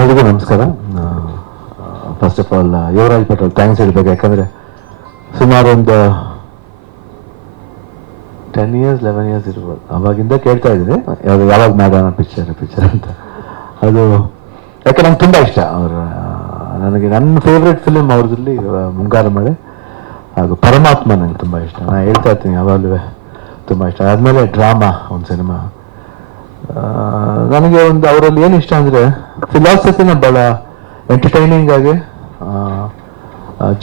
ಎಲ್ರಿಗೂ ನಮಸ್ಕಾರ. First of all Yuvraj Patel thanks ಹೇಳ್ಬೇಕು. ಯಾಕಂದರೆ ಸುಮಾರು ಒಂದು ಟೆನ್ ಇಯರ್ಸ್ ಲೆವೆನ್ ಇಯರ್ಸ್ ಇರ್ಬೋದು. ಅವಾಗಿಂದ ಕೇಳ್ತಾ ಇದ್ದೀನಿ. ಯಾವಾಗ ಯಾವಾಗ ಮಾಡೋಣ ಪಿಕ್ಚರ್ ಪಿಕ್ಚರ್ ಅಂತ. ಅದು ಯಾಕೆ ನಂಗೆ ತುಂಬ ಇಷ್ಟ. ಅವರ ನನಗೆ ನನ್ನ ಫೇವ್ರೆಟ್ ಫಿಲಿಮ್ ಅವ್ರದ್ರಲ್ಲಿ ಮುಂಗಾರು ಮಳೆ ಹಾಗೂ ಪರಮಾತ್ಮ ನನಗೆ ತುಂಬ ಇಷ್ಟ. ನಾನು ಹೇಳ್ತಾ ಇರ್ತೀನಿ, ಯಾವಾಗಲೂ ತುಂಬ ಇಷ್ಟ. ಆದಮೇಲೆ ಡ್ರಾಮಾ ಒಂದು ಸಿನಿಮಾ ನನಗೆ ಒಂದು ಅವರಲ್ಲಿ ಏನು ಇಷ್ಟ ಅಂದರೆ ಫಿಲಾಸಫಿನ ಭಾಳ ಎಂಟರ್ಟೈನಿಂಗ್ ಆಗಿ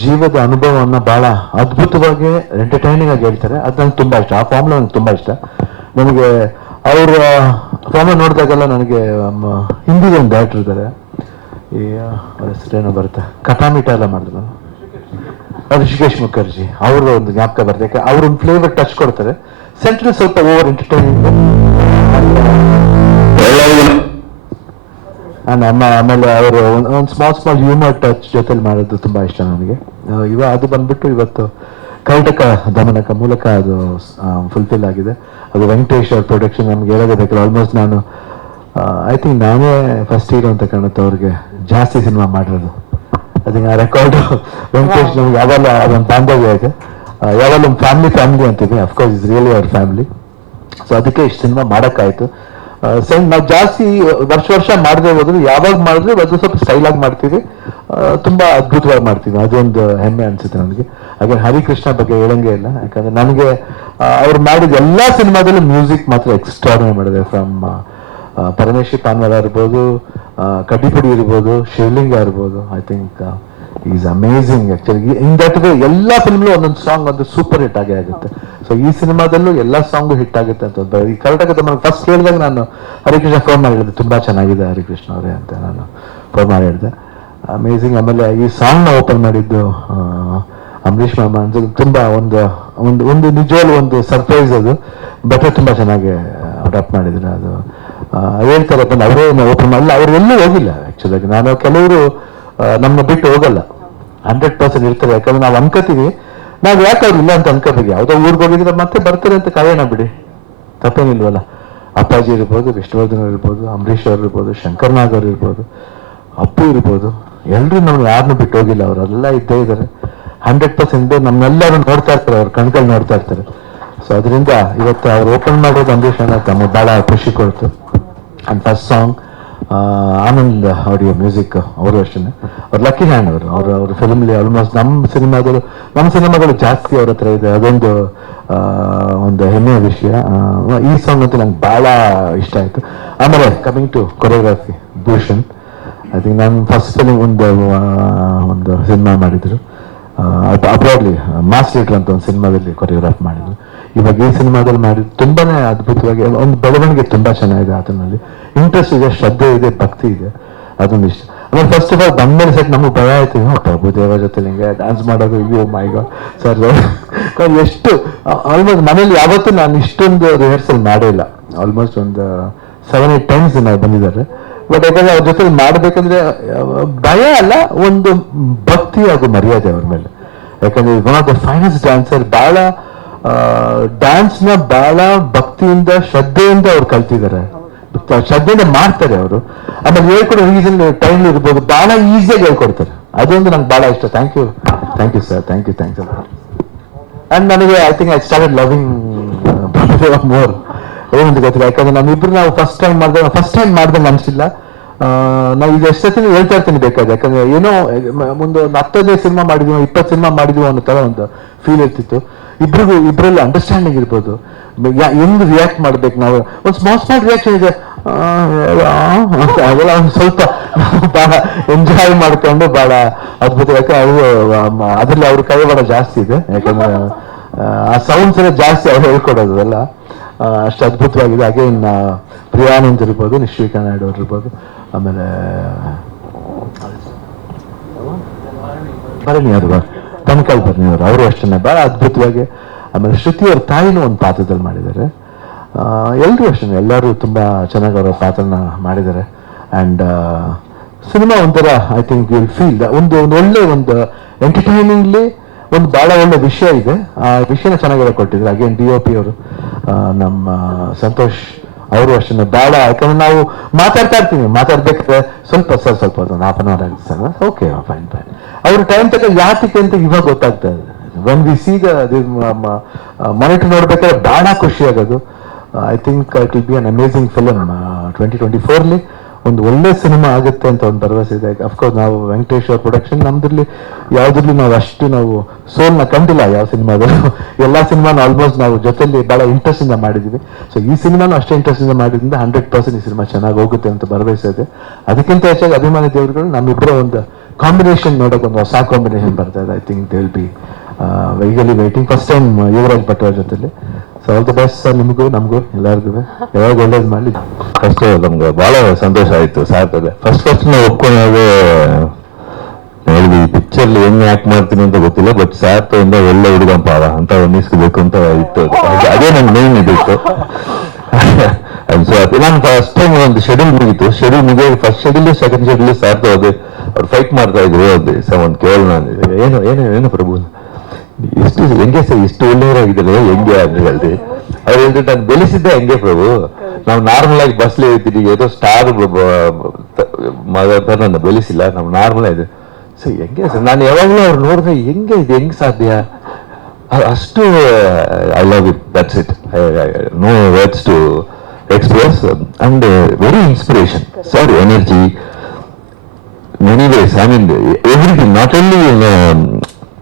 ಜೀವದ ಅನುಭವವನ್ನು ಭಾಳ ಅದ್ಭುತವಾಗಿ ಎಂಟರ್ಟೈನಿಂಗ್ ಆಗಿ ಹೇಳ್ತಾರೆ. ಅದು ನಂಗೆ ತುಂಬ ಇಷ್ಟ. ಆ ಫಾರ್ಮ್ಲ ನನಗೆ ತುಂಬ ಇಷ್ಟ. ನನಗೆ ಅವರ ಫಾರ್ಮ್ ನೋಡಿದಾಗೆಲ್ಲ ನನಗೆ ಹಿಂದಿಗೆ ಒಂದು ಡೈರೆಕ್ಟರ್ ಇದ್ದಾರೆ ಈ ಹೆಸರೇನೋ ಬರುತ್ತೆ. ಕಟಾಮಿಟ ಎಲ್ಲ ಮಾಡಿದ್ರು ಋಷಿಕೇಶ್ ಮುಖರ್ಜಿ. ಅವರ ಒಂದು ಜ್ಞಾಪಕ ಬರುತ್ತೆ ಯಾಕೆ ಅವ್ರೊಂದು ಫ್ಲೇವರ್ ಟಚ್ ಕೊಡ್ತಾರೆ. ಸೆಂಟ್ರಲ್ ಸ್ವಲ್ಪ ಓವರ್ ಎಂಟರ್ಟೈನಿಂಗ್ ನಮ್ಮ ಆಮೇಲೆ ಅವರು ಒಂದು ಸ್ಮಾಲ್ ಸ್ಮಾಲ್ ಹ್ಯೂಮರ್ ಟಚ್ ಜೊತೆಲಿ ಮಾಡೋದು ತುಂಬಾ ಇಷ್ಟ ನನಗೆ ಇವ ಅದು ಬಂದ್ಬಿಟ್ಟು ಇವತ್ತು ಕರ್ನಾಟಕ ದಮನಕ ಮೂಲಕ ಅದು ಫುಲ್ಫಿಲ್ ಆಗಿದೆ. ಅದು ವೆಂಕಟೇಶ್ ಅವ್ರ ಪ್ರೊಡಕ್ಷನ್ ನಮ್ಗೆ ಬೇಕಾದ್ರೆ ಆಲ್ಮೋಸ್ಟ್ ನಾನು ಐ ಥಿಂಕ್ ನಾನೇ ಫಸ್ಟ್ ಹೀರೋ ಅಂತ ಕಾಣುತ್ತೆ ಅವ್ರಿಗೆ. ಜಾಸ್ತಿ ಸಿನಿಮಾ ಮಾಡಿರೋದು. ಅದಕ್ಕೆ ಆ ರೆಕಾರ್ಡ್ ವೆಂಕಟೇಶ್ ನಮ್ಗೆ ಯಾವಾಗ ಅದೊಂದು ಬಾಂಧವ್ಯ ಇದೆ. ಯಾವಾಗ ಒಂದು ಫ್ಯಾಮಿಲಿ ಫ್ಯಾಮಿಲಿ ಅಂತಿದೆ. ಅಫ್ಕೋರ್ಸ್ ಇಸ್ ರಿಯಲಿ ಅವ್ರ ಫ್ಯಾಮಿಲಿ ಸೊ ಅದಕ್ಕೆ ಇಷ್ಟು ಸಿನಿಮಾ ಮಾಡೋಕ್ಕಾಯ್ತು. ನಾವು ಜಾಸ್ತಿ ವರ್ಷ ವರ್ಷ ಮಾಡದೆ ಹೋದ್ರೆ ಯಾವಾಗ ಮಾಡಿದ್ರೆ ಅದು ಸ್ವಲ್ಪ ಸ್ಟೈಲ್ ಆಗಿ ಮಾಡ್ತೀವಿ. ತುಂಬಾ ಅದ್ಭುತವಾಗಿ ಮಾಡ್ತೀವಿ. ಅದೊಂದು ಹೆಮ್ಮೆ ಅನ್ಸುತ್ತೆ ನನಗೆ. ಹಾಗೆ ಹರಿಕೃಷ್ಣ ಬಗ್ಗೆ ಹೇಳಂಗೆ ಇಲ್ಲ. ಯಾಕಂದ್ರೆ ನನಗೆ ಅವ್ರು ಮಾಡಿದ ಎಲ್ಲಾ ಸಿನಿಮಾದಲ್ಲೂ ಮ್ಯೂಸಿಕ್ ಮಾತ್ರ ಎಕ್ಸ್ಟ್ರಾರ್ಡಿನರಿ ಮಾಡಿದೆ. ಫ್ರಮ್ ಪರಮೇಶ್ವರ್ ಪಾನ್ವಾರ ಇರ್ಬೋದು ಕಡ್ಡಿಪುಡಿ ಇರ್ಬೋದು, ಶಿವಲಿಂಗ ಇರ್ಬೋದು I think is amazing actually in that way ಎಲ್ಲ ಫಿಲ್ಮ್ಲು ಒಂದೊಂದು ಸಾಂಗ್ ಒಂದು ಸೂಪರ್ ಹಿಟ್ ಆಗೇ ಆಗುತ್ತೆ. ಸೊ ಈ ಸಿನಿಮಾದಲ್ಲೂ ಎಲ್ಲ ಸಾಂಗು ಹಿಟ್ ಆಗುತ್ತೆ ಅಂತ ಈ ಕರ್ನಾಟಕದ ಫಸ್ಟ್ ಹೇಳಿದಾಗ ನಾನು ಹರಿಕೃಷ್ಣ ಫೋನ್ ಮಾಡಿ ಹೇಳಿದೆ, ತುಂಬಾ ಚೆನ್ನಾಗಿದೆ ಹರಿಕೃಷ್ಣ ಅವರೇ ಅಂತ ನಾನು ಫೋನ್ ಮಾಡಿ ಹೇಳಿದೆ. ಅಮೇಝಿಂಗ್ ಆಮೇಲೆ ಈ ಸಾಂಗ್ನ ಓಪನ್ ಮಾಡಿದ್ದು ಅಂಬರೀಷ್ ಮಾಮ ಅಂತ ತುಂಬಾ ಒಂದು ಒಂದು ಒಂದು ನಿಜವಾಗ್ಲೂ ಒಂದು ಸರ್ಪ್ರೈಸ್ ಅದು. ಬಟ್ ತುಂಬಾ ಚೆನ್ನಾಗಿ ಅಡಾಪ್ಟ್ ಮಾಡಿದ್ರು ಅದು. ಹೇಳ್ತಾರೆ ಅವರೇ ಓಪನ್ ಮಾಡಲ್ಲ ಎಲ್ಲೂ ಹೋಗಿಲ್ಲ ಆಕ್ಚುಲಾಗಿ ನಾನು ಕೆಲವರು ನಮ್ಮನ್ನ ಬಿಟ್ಟು ಹೋಗಲ್ಲ. ಹಂಡ್ರೆಡ್ ಪರ್ಸೆಂಟ್ ಇರ್ತಾರೆ ಯಾಕಂದ್ರೆ ನಾವು ಅನ್ಕೋತೀವಿ. ನಾವು ಯಾಕೆ ಅವ್ರು ಇಲ್ಲ ಅಂತ ಅನ್ಕೋಬೇಕು ಯಾವುದೋ ಊರಿಗೆ ಹೋಗಿದ್ರೆ ಮತ್ತೆ ಬರ್ತಾರೆ ಅಂತ ಕಾಯೋಣ ಬಿಡಿ. ತಪ್ಪೇನಿಲ್ವಲ್ಲ. ಅಪ್ಪಾಜಿ ಇರ್ಬೋದು, ವಿಷ್ಣುವರ್ಧನ್ ಇರ್ಬೋದು, ಅಂಬರೀಷ್ ಅವ್ರು ಇರ್ಬೋದು ಶಂಕರ್ನಾಗ್ ಅವ್ರು ಇರ್ಬೋದು, ಅಪ್ಪು ಇರ್ಬೋದು. ಎಲ್ಲರೂ ನಮ್ಗೆ ಯಾರನ್ನೂ ಬಿಟ್ಟು ಹೋಗಿಲ್ಲ. ಅವರೆಲ್ಲ ಇದ್ದೇ ಇದ್ದಾರೆ ಹಂಡ್ರೆಡ್ ಪರ್ಸೆಂಟ್ ನಮ್ಮೆಲ್ಲರೂ ನೋಡ್ತಾ ಇರ್ತಾರೆ. ಅವ್ರ ಕಣ್ಕಲ್ಲಿ ನೋಡ್ತಾ ಇರ್ತಾರೆ. ಸೊ ಅದರಿಂದ ಇವತ್ತು ಅವ್ರು ಓಪನ್ ಮಾಡೋದು ಅಂಬರೀಷ್ ಅಣ್ಣ ನಮಗೆ ಬಹಳ ಖುಷಿ ಕೊಡ್ತು. And first song Anand audio music ಅವರು ಅಷ್ಟೇ ಅವ್ರು ಲಕ್ಕಿ ಹ್ಯಾಂಡ್ ಅವರು, ಅವ್ರ ಅವ್ರ ಫಿಲ್ಮ್ಲಿ ಆಲ್ಮೋಸ್ಟ್ ನಮ್ಮ ಸಿನಿಮಾಗಳು ನಮ್ಮ ಸಿನಿಮಾಗಳು ಜಾಸ್ತಿ ಅವ್ರ ಹತ್ರ ಇದೆ. ಅದೊಂದು ಒಂದು ಹೆಮ್ಮೆಯ ವಿಷಯ. ಈ ಸಾಂಗ್ ಅಂತೂ ನಂಗೆ ಬಹಳ ಇಷ್ಟ ಆಯಿತು. ಆಮೇಲೆ coming to choreography Bhushan I think ನಾನು ಫಸ್ಟ್ ಫಿಲಿಮ್ ಒಂದು ಒಂದು ಸಿನಿಮಾ ಮಾಡಿದ್ರು. ಅಬ್ರಾಡ್ಲಿ ಮಾಸ್ ಲೀಟರ್ ಅಂತ ಒಂದು ಸಿನಿಮಾದಲ್ಲಿ ಕೊರಿಯೋಗ್ರಾಫ್ ಮಾಡಿದ್ರು. ಇವಾಗ ಈ ಸಿನಿಮಾದಲ್ಲಿ ಮಾಡಿದ್ರು ತುಂಬಾ ಅದ್ಭುತವಾಗಿ, ಒಂದು ಬೆಳವಣಿಗೆ ತುಂಬ ಚೆನ್ನಾಗಿದೆ ಅದರಲ್ಲಿ ಇಂಟ್ರೆಸ್ಟ್ ಇದೆ ಶ್ರದ್ಧೆ ಇದೆ ಭಕ್ತಿ ಇದೆ. ಅದೊಂದು ಇಷ್ಟ. ಆಮೇಲೆ ಫಸ್ಟ್ ಆಫ್ ಆಲ್ ಬಂದ್ಮೇಲೆ ಸೆಟ್ ನಮಗೆ ಭಯ ಆಯ್ತು. "ಹೋ, ಪ್ರಭುದೇವ ಜೊತೆ ಹಿಂಗೆ ಡ್ಯಾನ್ಸ್ ಮಾಡೋದು ಅಯ್ಯೋ ಮೈ ಗಾಡ್ ಸರ್ ಎಷ್ಟು ಆಲ್ಮೋಸ್ಟ್ ಮನೇಲಿ ಯಾವತ್ತೂ ನಾನು ಇಷ್ಟೊಂದು ರಿಹರ್ಸಲ್ ಮಾಡೇ ಇಲ್ಲ. ಆಲ್ಮೋಸ್ಟ್ ಒಂದು ಸೆವೆನ್ ಏಟ್ ಟೈಮ್ಸ್ ನಾವು ಬಂದಿದ್ದಾರೆ. ಬಟ್ ಯಾಕಂದ್ರೆ ಅವ್ರ ಜೊತೆ ಮಾಡಬೇಕಂದ್ರೆ ಭಯ ಅಲ್ಲ ಒಂದು ಭಕ್ತಿ ಹಾಗೂ ಮರ್ಯಾದೆ ಅವ್ರ ಮೇಲೆ. ಯಾಕಂದ್ರೆ one of the finest dancer ಭಾಳ ಡ್ಯಾನ್ಸ್ನ ಬಹಳ ಭಕ್ತಿಯಿಂದ ಶ್ರದ್ಧೆಯಿಂದ ಅವ್ರು ಕಲ್ತಿದ್ದಾರೆ. ಶ್ರದ್ಧೆಯಿಂದ ಮಾಡ್ತಾರೆ ಅವರು. ಆಮೇಲೆ ಹೇಳ್ಕೊಡೋ ರೀಸನ್ ಟೈಮ್ ಇರ್ಬೋದು. ಬಹಳ ಈಸಿಯಾಗಿ ಹೇಳ್ಕೊಡ್ತಾರೆ. ಅದೊಂದು ನಂಗೆ ಬಹಳ ಇಷ್ಟ. Thank you thank you sir thank you thanks and ನನಗೆ I think I started loving more ಏನಂತ ಗೊತ್ತಿಲ್ಲ. ಯಾಕಂದ್ರೆ ನಮ್ಮಿಬ್ರು ನಾವು ಫಸ್ಟ್ ಟೈಮ್ ಮಾಡಿದಾಗ ಫಸ್ಟ್ ಟೈಮ್ ಮಾಡ್ದಂಗೆ ಅನ್ಸಿಲ್ಲ. ನಾವು ಇದು ಎಷ್ಟು ಸತಿ ಹೇಳ್ತಾ ಇರ್ತೀನಿ ಬೇಕಾದ್ರೆ. ಯಾಕಂದ್ರೆ ಏನೋ ಮುಂದೆ ಒಂದು ಹತ್ತೈದು ಸಿನಿಮಾ ಮಾಡಿದ್ವಿ, ಇಪ್ಪತ್ತು ಸಿನಿಮಾ ಮಾಡಿದ್ವಿ ಅನ್ನೋ ತರ ಒಂದು ಫೀಲ್ ಇರ್ತಿತ್ತು. ಇಬ್ರಿಗೂ ಇಬ್ಬರಲ್ಲಿ ಅಂಡರ್ಸ್ಟ್ಯಾಂಡಿಂಗ್ ಇರ್ಬೋದು. ಹೆಂಗ್ ರಿಯಾಕ್ಟ್ ಮಾಡ್ಬೇಕು ನಾವು? ಒಂದು ಸ್ಮಾಲ್ ಸ್ಮಾಲ್ ರಿಯಾಕ್ಷನ್ ಇದೆ. ಅವೆಲ್ಲ ಒಂದು ಸ್ವಲ್ಪ ಬಹಳ ಎಂಜಾಯ್ ಮಾಡ್ಕೊಂಡು ಬಹಳ ಅದ್ಭುತ. ಯಾಕೆ ಅವರು ಅದರಲ್ಲಿ ಅವ್ರ ಬಹಳ ಜಾಸ್ತಿ ಇದೆ. ಯಾಕಂದ್ರೆ ಆ, ಸೌಂಡ್ಸ್ ಎಲ್ಲ ಜಾಸ್ತಿ ಅವ್ರು ಹೇಳ್ಕೊಡೋದು ಅದೆಲ್ಲ. ಅಷ್ಟು ಅದ್ಭುತವಾಗಿದೆ. ಹಾಗೆ ಇನ್ನು ಪ್ರಿಯಾನಂದ್ ಇರ್ಬೋದು ನಿಶ್ವಿಕಾ ನಾಯ್ಡು ಅವ್ರು ಇರ್ಬೋದು. ಆಮೇಲೆ ಭರಣಿ ಅವರು. ತನಕಾಲ್ ಬರ್ನಿಯವರು ಅವರು ಅವರು ಅಷ್ಟೇ ಬಹಳ ಅದ್ಭುತವಾಗಿ. ಆಮೇಲೆ ಶ್ರುತಿ ಅವ್ರ ತಾಯಿನೂ ಒಂದು ಪಾತ್ರದಲ್ಲಿ ಮಾಡಿದ್ದಾರೆ. ಎಲ್ಲರೂ ಅಷ್ಟೇ ಎಲ್ಲರೂ ತುಂಬ ಚೆನ್ನಾಗಿ ಅವರ ಪಾತ್ರನ ಮಾಡಿದ್ದಾರೆ. ಆ್ಯಂಡ್ ಸಿನಿಮಾ ಒಂಥರ ಐ ಥಿಂಕ್ ವಿಲ್ ಫೀಲ್ ಒಂದು ಒಂದು ಒಳ್ಳೆ ಒಂದು ಎಂಟರ್ಟೈನಿಂಗ್ಲಿ ಒಂದು ಭಾಳ ಒಳ್ಳೆ ವಿಷಯ ಇದೆ. ಆ ವಿಷಯನ ಚೆನ್ನಾಗಿ ಕೊಟ್ಟಿದ್ದಾರೆ. ಅಗೇನ್ ಡಿ ಒ ಪಿ ಅವರು ನಮ್ಮ ಸಂತೋಷ್ ಅವರು ಅಷ್ಟನ್ನು ಬೇಡ, ಯಾಕಂದ್ರೆ ನಾವು ಮಾತಾಡ್ತಾ ಇರ್ತೀವಿ. ಮಾತಾಡ್ಬೇಕಾದ್ರೆ ಸ್ವಲ್ಪ ಸರ್ ಸ್ವಲ್ಪ ಹಾಫ್ ಅನ್ ಅವರ್ ಆಗುತ್ತೆ ಸರ್. ಓಕೆ ಫೈನ್ ಫೈನ್ ಅವ್ರ ಟೈಮ್ ತಕ್ಕ ಯಾತಕ್ಕೆ ಅಂತ ಇವಾಗ ಗೊತ್ತಾಗ್ತಾ ಇದೆ. ಒನ್ ವಿ ಸಿ ಮನೆಟ್ ನೋಡ್ಬೇಕಾದ್ರೆ ಬಹಳ ಖುಷಿ ಆಗೋದು. I think it will be an amazing film twenty twenty ಫೋರ್ಲಿ ಒಂದು ಒಳ್ಳೆ ಸಿನಿಮಾ ಆಗುತ್ತೆ ಅಂತ ಒಂದು ಭರವಸೆ ಇದೆ. ಅಫ್ಕೋರ್ಸ್ ನಾವು ವೆಂಕಟೇಶ್ವರ ಪ್ರೊಡಕ್ಷನ್ ನಮ್ದ್ರಲ್ಲಿ ಯಾವುದ್ರಲ್ಲಿ ನಾವು ಅಷ್ಟು ನಾವು ಸೋಲ್ನ ಕಂಡಿಲ್ಲ ಯಾವ ಸಿನಿಮಾದಲ್ಲೂ. ಎಲ್ಲಾ ಸಿನಿಮಾನ ಆಲ್ಮೋಸ್ಟ್ ನಾವು ಜೊತೆಲಿ ಬಹಳ ಇಂಟ್ರೆಸ್ಟ್ ಇಂದ ಮಾಡಿದ್ವಿ. ಸೊ ಈ ಸಿನಿಮಾನು ಅಷ್ಟೇ ಇಂಟ್ರೆಸ್ಟ್ ಇಂದ ಮಾಡಿದ್ರಿಂದ ಹಂಡ್ರೆಡ್ ಪರ್ಸೆಂಟ್ ಈ ಸಿನಿಮಾ ಚೆನ್ನಾಗಿ ಹೋಗುತ್ತೆ ಅಂತ ಭರವಸೆ ಇದೆ. ಅದಕ್ಕಿಂತ ಹೆಚ್ಚಾಗಿ ಅಭಿಮಾನಿ ದೇವರುಗಳು ನಮ್ಮಿಬ್ಬರ ಒಂದು ಕಾಂಬಿನೇಷನ್ ನೋಡೋಕೆ ಒಂದು ಹೊಸ ಕಾಂಬಿನೇಷನ್ ಬರ್ತಾ ಇದೆ I think they'll be eagerly waiting first time Yuvraj Bhat ಅವ್ರ ಜೊತೆಲಿ. So all the best sir ನಿಮಗೂ ನಮಗೂ ಎಲ್ಲರಿಗೂ. ಯಾವಾಗ ಒಳ್ಳೇದು ಮಾಡಲಿ? ಫಸ್ಟ್ ನಮ್ಗೆ ಭಾಳ ಸಂತೋಷ ಆಯ್ತು ಸಾರ್ಥಕ ಫಸ್ಟ್ ಫಸ್ಟ್ ನಾವು ಒಪ್ಕೊಂಡಾಗೆ ಹೇಳಿದ್ವಿ ಈ ಪಿಕ್ಚರ್ ಹೆಂಗೆ ಆಕ್ಟ್ ಮಾಡ್ತೀನಿ ಅಂತ ಗೊತ್ತಿಲ್ಲ ಬಟ್ ಸಾರ್ಥದಿಂದ ಒಳ್ಳೆ ಹುಡುಗಂಪ ಅವ ಅಂತ ಅನ್ನಿಸ್ಬೇಕು ಅಂತ ಇತ್ತು. ಅದೇ- ನನ್ನ ನನ್ ಮೇನ್ ಇದಿತ್ತು ನಾನು ಫಸ್ಟ್ ಟೈಮ್ ಒಂದು ಶೆಡ್ಯೂಲ್ ಮುಗೀತು. ಶೆಡ್ಯೂಲ್ ಮುಗಿಯ ಫಸ್ಟ್ ಶೆಡ್ಯೂಲ್ ಸೆಕೆಂಡ್ ಶೆಡ್ಯೂಲ್ ಸಾರ್ಥ ಅವ್ರು ಫೈಟ್ ಮಾಡ್ತಾ ಇದ್ರು ಅದೇ ಸರ್ ಒಂದು ಕೇಳೋಣ ನಾನು ಏನು ಏನು ಏನು ಪ್ರಭು? ಎಷ್ಟು ಹೆಂಗೆ ಸರ್, ಇಷ್ಟು ಒಳ್ಳೆಯವರಾಗಿದ್ದಾರೆ ಹೆಂಗೆ ಅಂತ ಹೇಳಿದೆ. ಅವ್ರು ಹೇಳಿದ್ರು ನಾನು ಬೆಳೆಸಿದ್ದೆ ಹೆಂಗೆ ಪ್ರಭು? ನಾವು ನಾರ್ಮಲ್ ಆಗಿ ಬಸ್ಲಿ ಹೇಳ್ತೀನಿ ಏನೋ ಸ್ಟಾರ್ ಮಗ ನನ್ನ ಬೆಳೆಸಿಲ್ಲ, ನಾವು ನಾರ್ಮಲ್ ಆಗಿದೆ ಸರ್, ಹೆಂಗೆ ಸರ್, ನಾನು ಯಾವಾಗಲೂ ಅವ್ರು ನೋಡಿದ್ರೆ ಹೆಂಗೆ ಇದು ಹೆಂಗ್ ಸಾಧ್ಯ? ಅಷ್ಟು I love it that's it no words to express and very inspiration sir energy many ways I mean everything not only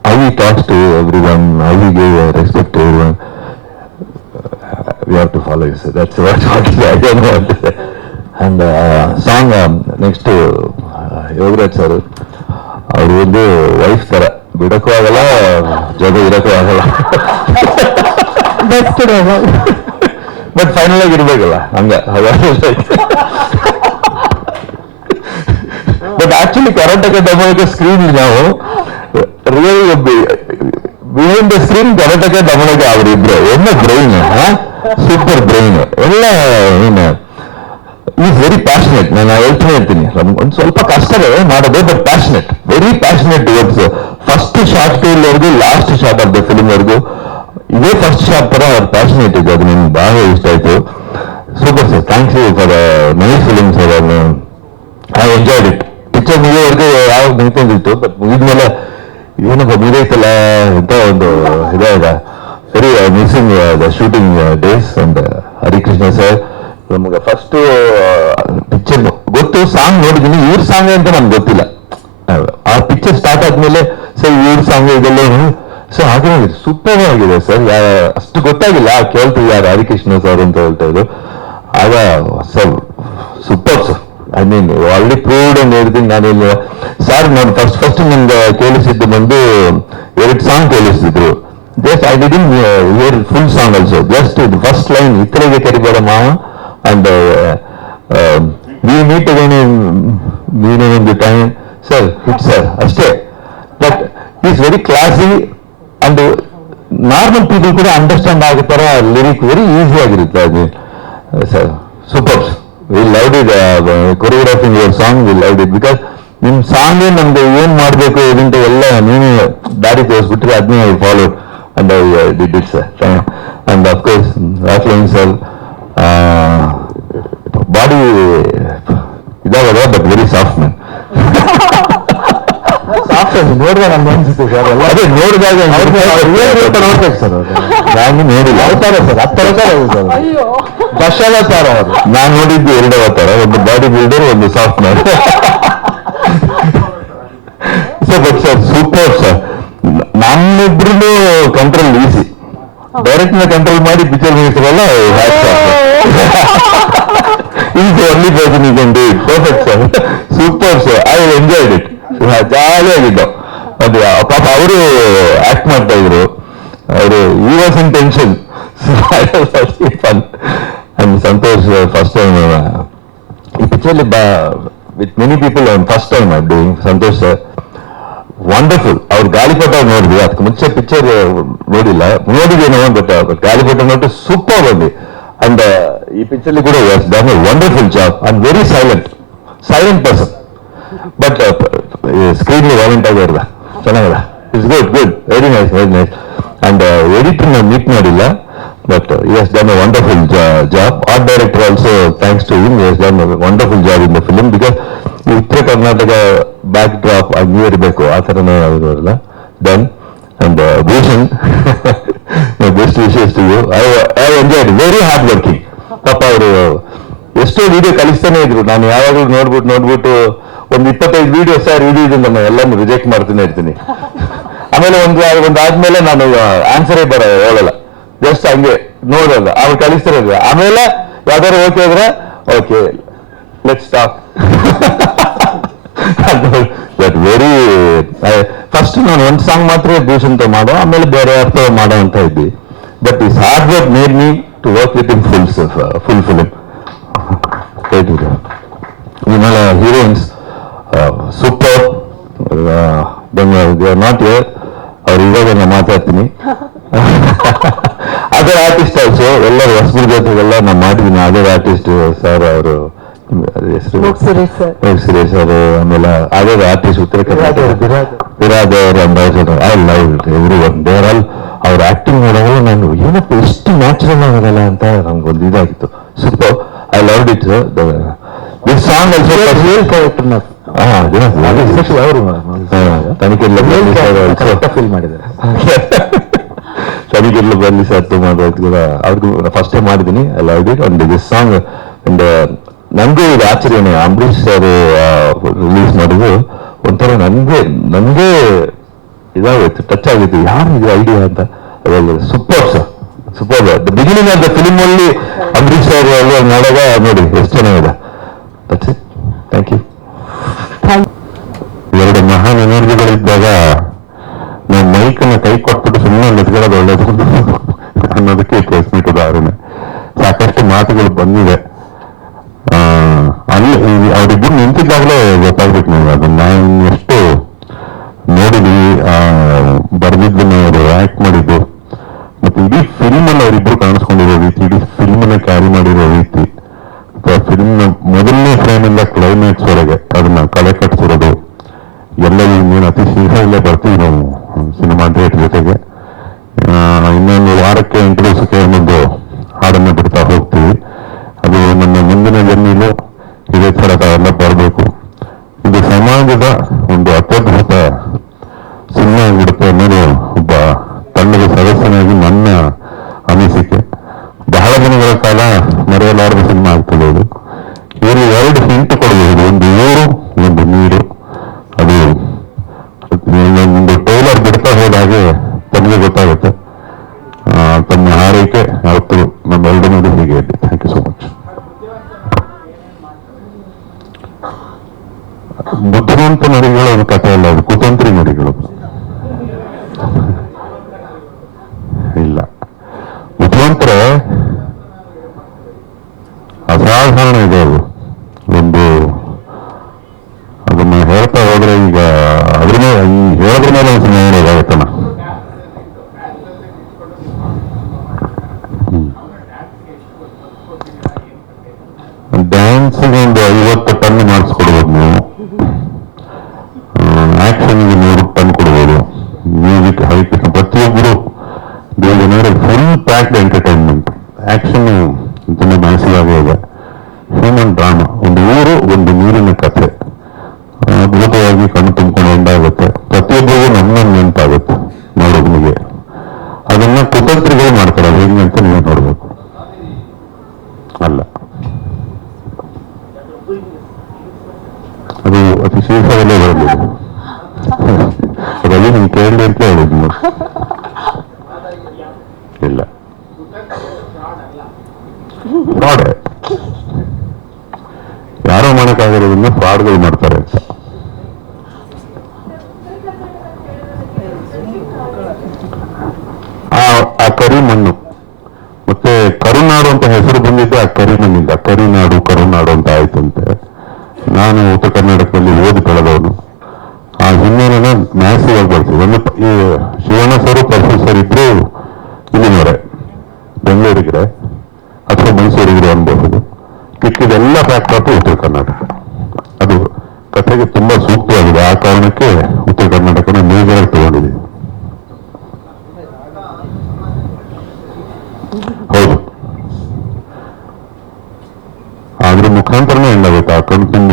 Are we talk to everyone, Are we give respect to everyone, we have to follow you. So that's what, I want to say. I don't know what to say. And song next Yogaraj sir அவர் வந்து wife தர விடக்கும் ஆகலாம் ஜக இறக்கும் ஆகலாம் but ஃபைனலாக இருபேகல அங்கே அதாவது but actually கரெக்டாக டெமோக்கு ஸ்க்ரீன் ஞாபகம் ಬಿಹೈಂಡ್ ದ ಸ್ಕ್ರೀನ್ ಕರ್ನಾಟಕ ಡಮೋಗ ಅವರಿಬ್ರು ಎಲ್ಲ ಬ್ರೈನ್ ಸೂಪರ್ ಬ್ರೈನ್ ಎಲ್ಲ ಏನು ಈಸ್ ವೆರಿ ಪ್ಯಾಷನೆಟ್ ನಾನು ಹೇಳ್ತಾ ಇರ್ತೀನಿ ಒಂದು ಸ್ವಲ್ಪ ಕಷ್ಟವೇ ಮಾಡೋದು but passionate very passionate towards first shot ವರೆಗೂ ಲಾಸ್ಟ್ ಶಾರ್ಟ್ ಆಫ್ ದ ಫಿಲ್ಮ್ವರೆಗೂ ಇದೇ ಫಸ್ಟ್ ಶಾರ್ಟ್ ತರ ಅವ್ರ ಪ್ಯಾಷನೆಟ್ ಇದೆ. ಅದು ನಿಮ್ಗೆ ಬಹಳ ಇಷ್ಟ ಆಯ್ತು. Super sir thanks you for nice film sir I enjoyed it picture ಮುಗಿಯೋವರೆಗೂ ಯಾವಾಗ ನಿಂತ್ಕೊಂಡಿತ್ತು ಬಟ್ ಮುಗಿದ್ಮೇಲೆ ಏನಪ್ಪ ಮುಗಿದೈತಲ್ಲ ಅಂತ ಒಂದು ಇದಾಗ ಸರಿ missing the shooting days and Harikrishna sir ನಮ್ಗೆ ಫಸ್ಟ್ ಪಿಕ್ಚರ್ ಗೊತ್ತು ಸಾಂಗ್ ನೋಡಿದೀನಿ, ಇವ್ರ ಸಾಂಗ್ ಅಂತ ನಮ್ಗೆ ಗೊತ್ತಿಲ್ಲ. ಆ ಪಿಕ್ಚರ್ ಸ್ಟಾರ್ಟ್ ಆದ್ಮೇಲೆ, ಸರ್, ಇವ್ರ ಸಾಂಗ್ ಇದೆಲ್ಲ ಸೊ ಹಾಗೆ ಸೂಪರ್ ಆಗಿದೆ ಸರ್ ಅಷ್ಟು ಗೊತ್ತಾಗಿಲ್ಲ. ಕೇಳ್ತೀವಿ ಯಾರು ಹರಿಕೃಷ್ಣ ಸರ್ ಅಂತ ಹೇಳ್ತಾ ಇದ್ರು. ಆಗ sir super sir I mean already proved ಅಂತ ಹೇಳ್ತೀನಿ ನಾನು ಇಲ್ಲಿ ಸರ್ ನಾನು ಫಸ್ಟ್ ಫಸ್ಟ್ ನಿಮ್ಗೆ ಕೇಳಿಸಿದ್ದು ಬಂದು ಎರಡು song ಕೇಳಿಸಿದ್ರು just I didn't hear full song also just ಇದು ಫಸ್ಟ್ ಲೈನ್ ಇತರಿಗೆ ಕರಿಬೇಡ ಮಾವ and we meet again mean ಒಂದು ಟೈಮ್ ಸರ್ ಹಿಟ್ ಸರ್ ಅಷ್ಟೇ but is very classy and normal people ಕೂಡ ಅಂಡರ್ಸ್ಟ್ಯಾಂಡ್ ಆಗೋ ಥರ ಲಿರಿಕ್ ವೆರಿ ಈಸಿ ಆಗಿರುತ್ತೆ ಅದು sir super we love it choreographing your song we love it because ನಿಮ್ song ನಮ್ಗೆ ಏನ್ ಮಾಡ್ಬೇಕು ಇದಂತ ಎಲ್ಲ ನೀನು ದಾರಿ ತೋರಿಸ್ಬಿಟ್ರೆ ಅದನ್ನೇ I follow and I did it sir and of course rough line sir body ಇದಾಗದ but very soft man ನೋಡಿದ್ರೆ ನಮ್ಗೆ ಅನ್ಸುತ್ತೆ ಸರ್ ಎಲ್ಲ. ಅದೇ ನೋಡಿದಾಗ ನೋಡ್ಬೇಕು ಸರ್ ನಾನು ನೋಡಿಲ್ಲ. ಅವತಾರ ಸರ್ ಹತ್ತರ ಸರ್ ದಶಾವತಾರ ಅವರು. ನಾನು ನೋಡಿದ್ದು ಎರಡು ಅವತಾರ ಒಂದು ಬಾಡಿ ಬಿಲ್ಡರ್ ಒಂದು soft man so but sir super sir ನಮ್ಮಿಬ್ರು ಕಂಟ್ರೋಲ್ ಈಸಿ ಡೈರೆಕ್ಟ್ನ ಕಂಟ್ರೋಲ್ ಮಾಡಿ picture ಮುಗಿಸ್ರಲ್ಲ is only person is can do it perfect sir super sir I enjoyed it ಜಾಲಿಯಾಗಿದ್ದು ಅದು ಪಾಪ ಅವರು ಆಕ್ಟ್ ಮಾಡ್ತಾ ಇದ್ರು. ಅವರು ಈ was in tension fun and Santosh first time ಈ ಪಿಕ್ಚರ್ಲಿ ಬಾ with many people first time I doing Santosh sir wonderful ಅವ್ರು ಗಾಳಿಪಟ ನೋಡಿದ್ವಿ. ಅದಕ್ಕೆ ಮುಂಚೆ ಪಿಕ್ಚರ್ ನೋಡಿಲ್ಲ. ನೋಡಿದೇನೋ ಬಟ್ ಗಾಳಿಪಟ ನೋಡಿ ಸೂಪರ್ ಬಂದಿ ಅಂಡ್ ಈ ಪಿಕ್ಚರ್ಲಿ ಕೂಡ done wonderful job and very silent silent person but screen valiant ಆಗಿ ಇರ್ದ. ಚೆನ್ನಾಗಲ್ಲ it's good good very nice very nice and editor ನಾವು ಮೀಟ್ ಮಾಡಿಲ್ಲ. But has done wonderful job art director also thanks to also, has done wonderful job in the film ಈ Uttara Karnataka back drop ಅಗ್ನಿ ಇರಬೇಕು ಆ ಥರನೇ ಇರೋಲ್ಲ ಡನ್ ಅಂಡ್ ಭೂಷಣ್ ಬೆಸ್ಟ್ ವಿಶೇಷ you I I enjoyed very hard working ಪಾಪ ಅವರು ಎಷ್ಟೋ ವಿಡಿಯೋ ಕಲಿಸ್ತಾನೆ ಇದ್ರು. ನಾನು ಯಾವಾಗಲೂ ನೋಡ್ಬಿಟ್ಟು ನೋಡ್ಬಿಟ್ಟು ಒಂದು ಇಪ್ಪತ್ತೈದು ವಿಡಿಯೋ ಸರ್ ಇದು ನಾನು ಎಲ್ಲಾನು ರಿಜೆಕ್ಟ್ ಮಾಡ್ತೀನಿ ಇರ್ತೀನಿ ಆಮೇಲೆ ಒಂದು ಒಂದಾದ್ಮೇಲೆ ನಾನು ಆನ್ಸರೇ ಬರ ಹೇಳಲ್ಲ. ಜಸ್ಟ್ ಹಂಗೆ ನೋಡಲ್ಲ ಅವ್ರು ಕಳಿಸ್ತಿರೋದು ಆಮೇಲೆ ಯಾವ್ದಾದ್ರು ಓಕೆ ಅಂದ್ರೆ okay let stop very first ನಾನು ಒಂದು ಸಾಂಗ್ ಮಾತ್ರ ಭೂಷಣ್ ಮಾಡೋ, ಆಮೇಲೆ ಬೇರೆ ಅರ್ಥ ಮಾಡೋ ಅಂತ ಇದ್ವಿ ಬಟ್ ಈ hard work made me to work with in full full film ಆಮೇಲೆ ಹೀರೋಯಿನ್ಸ್ ಸೂಪರ್. ನಾಟ್ ಇಯರ್ ಅವ್ರು ಇವಾಗ ನಾನು ಮಾತಾಡ್ತೀನಿ. ಅದೇ ಆರ್ಟಿಸ್ಟ್ ಆಲ್ಸೋ ಎಲ್ಲರೂ ಹೊಸಬ್ರ ಜೊತೆಗೆಲ್ಲ ನಾನು ಮಾಡಿದ್ದೀನಿ ಅದೇ ಆರ್ಟಿಸ್ಟ್ ಸರ್ ಅವರು. ಸುರೇಶ್ ಸರ್. ಅವರು ಆಮೇಲೆ ಅದೇ ಆರ್ಟಿಸ್ಟ್ ಉತ್ತರ ಕರ್ನಾಟಕ. ವಿರಾಜ್ ಅವರು. Ambassador I love every one there all ಅವ್ರ ಆಕ್ಟಿಂಗ್ ನೋಡುವಾಗ ನಾನು ಏನಪ್ಪ ಎಷ್ಟು ನ್ಯಾಚುರಲ್ ಆಗಲ್ಲ ಅಂತ ನಮ್ಗೊಂದು ಇದಾಗಿತ್ತು. Super I love it this song ಕ್ಯಾರೆಕ್ಟರ್ನ ಅವರು ಫಿಲ್ ಮಾಡಿದ್ದಾರೆ. ಸರಿಗಿಲ್ಲ ಬರಲಿ ಸರ್ ತುಂಬ ಕೂಡ ಅವ್ರಿಗೂ ಫಸ್ಟ್ ಟೈಮ್ ಮಾಡಿದ್ದೀನಿ. I love it and this song and ನನಗೂ ಇದು ಆಶ್ಚರ್ಯನೇ. ಅಂಬರೀಷ್ ಸರ್ ರಿಲೀಸ್ ಮಾಡಿದ್ರು ಒಂಥರ ನನಗೆ ನನಗೆ ಇದಾಗುತ್ತೆ ಟಚ್ ಆಗಿತ್ತು ಯಾರು ಇದು ಐಡಿಯಾ ಅಂತ? ಅದರಲ್ಲಿ super sir super the beginning of the film ಅಲ್ಲಿ ಅಂಬರೀಶ್ ಸರ್ ಎಲ್ಲ ನೋಡಾಗ ನೋಡಿ ಎಷ್ಟು ಚೆನ್ನಾಗಿದೆ. ಥ್ಯಾಂಕ್ ಯು ಎರಡು ಮಹಾನ್ ಎನರ್ಜಿಗಳಿದ್ದಾಗ ನಾವು ಮೈಕನ್ನ ಕೈ ಕೊಟ್ಬಿಟ್ಟು ಸುಮ್ಮನೆ ನಿಂತ್ಕೊಳ್ಳೋದು ಒಳ್ಳೇದು. ಅನ್ನೋದಕ್ಕೆ ಪ್ರೆಸ್ ಉದಾಹರಣೆ ಸಾಕಷ್ಟು ಮಾತುಗಳು ಬಂದಿದೆ ಅಲ್ಲಿ ಅವರಿಬ್ಬರು ನಿಂತಿದ್ದಾಗಲೇ ಗೊತ್ತಾಗ್ಬೇಕು ನನಗೆ ಅದನ್ನ ನಾನು ಎಷ್ಟು ನೋಡಿದ್ವಿ ಬರ್ದಿದ್ದನ್ನ ಅವರು ಆಕ್ಟ್ ಮಾಡಿದ್ದು. ಮತ್ತೆ ಇಡೀ ಫಿಲ್ಮಲ್ಲಿ ಅವರಿಬ್ಬರು ಕಾಣಿಸ್ಕೊಂಡಿರೋ ರೀತಿ ಇಡೀ ಫಿಲ್ಮ್ನ ಕ್ಯಾರಿ ಮಾಡಿರೋ ರೀತಿ ಫಿಲ್ಮ್ನ ಮೊದಲನೇ ಫ್ರೇಮ್ ಇಂದ ಕ್ಲೈಮ್ಯಾಕ್ಸ್ ಅದನ್ನ ಕಳೆ ಕಟ್ಸಿರೋದು. ಎಲ್ಲ ಇನ್ನೇನು ಅತಿ ಶೀಘ್ರ ಇಲ್ಲೇ ಬರ್ತೀವಿ ನಾವು ಸಿನಿಮಾ ಡೇಟ್ ಜೊತೆಗೆ. ಇನ್ನೊಂದು ವಾರಕ್ಕೆ ಎಂಟು ದಿವಸಕ್ಕೆ ಒಂದೊಂದು ಹಾಡನ್ನು ಬಿಡ್ತಾ ಹೋಗ್ತೀವಿ. ಅದು ನನ್ನ ಮುಂದಿನ ಜರ್ನಿಲು ತಮಗೆ ಗೊತ್ತಾಗುತ್ತೆ ಆ, ತಮ್ಮ ಆರೈಕೆ ಯಾವತ್ತು ನಮ್ಮೆಲ್ಲರ ಮೇಲೆ ಹೀಗೆ ಇರಲಿ ಥ್ಯಾಂಕ್ ಯು ಸೋ ಮಚ್ ಬುದ್ಧಿವಂತ ನರಿಗಳು ಅದು ಕಥೆ ಅಲ್ಲ ಅದು ಕುತಂತ್ರಿ ನರಿಗಳು ಕರಿ ಮಣ್ಣು ಮತ್ತೆ ಕರುನಾಡು ಅಂತ ಹೆಸರು ಬಂದಿದ್ದೆ ಆ ಕರಿ ಮಣ್ಣಿಂದ ಕರಿನಾಡು, ಕರುನಾಡು ಅಂತ ಆಯ್ತಂತೆ. ನಾನು ಉತ್ತರ ಕರ್ನಾಟಕದಲ್ಲಿ ಓದಿ ಬೆಳೆದವನು ಆ ಹಿನ್ನೆಲೆನ ಮ್ಯಾಸಿವ್ ಆಗಿ ಬರ್ತೀವಿ ಒಂದು ಪ- ಸರು ಶಿವಣ್ಣ ಸರ್ ಪ್ರೊಫೆಸರ್ ಇಲ್ಲಿನವರೇ ಬೆಂಗಳೂರಿಗಿದೆ ಅಥವಾ ಮೈಸೂರಿಗಿರೆ ಅನ್ಬಹುದು. ಕಿಕ್ಕಿದೆಲ್ಲ ಫ್ಯಾಕ್ಟ್ರಾಪು ಉತ್ತರ ಕರ್ನಾಟಕ. ಅದು ಕಥೆಗೆ ತುಂಬಾ ಸೂಕ್ತವಾಗಿದೆ. ಆ ಕಾರಣಕ್ಕೆ ಉತ್ತರ ಕರ್ನಾಟಕನ ಮೇಜರಾಗಿ ತಗೊಂಡಿದ್ದೀವಿ കൊടുക്കുന്ന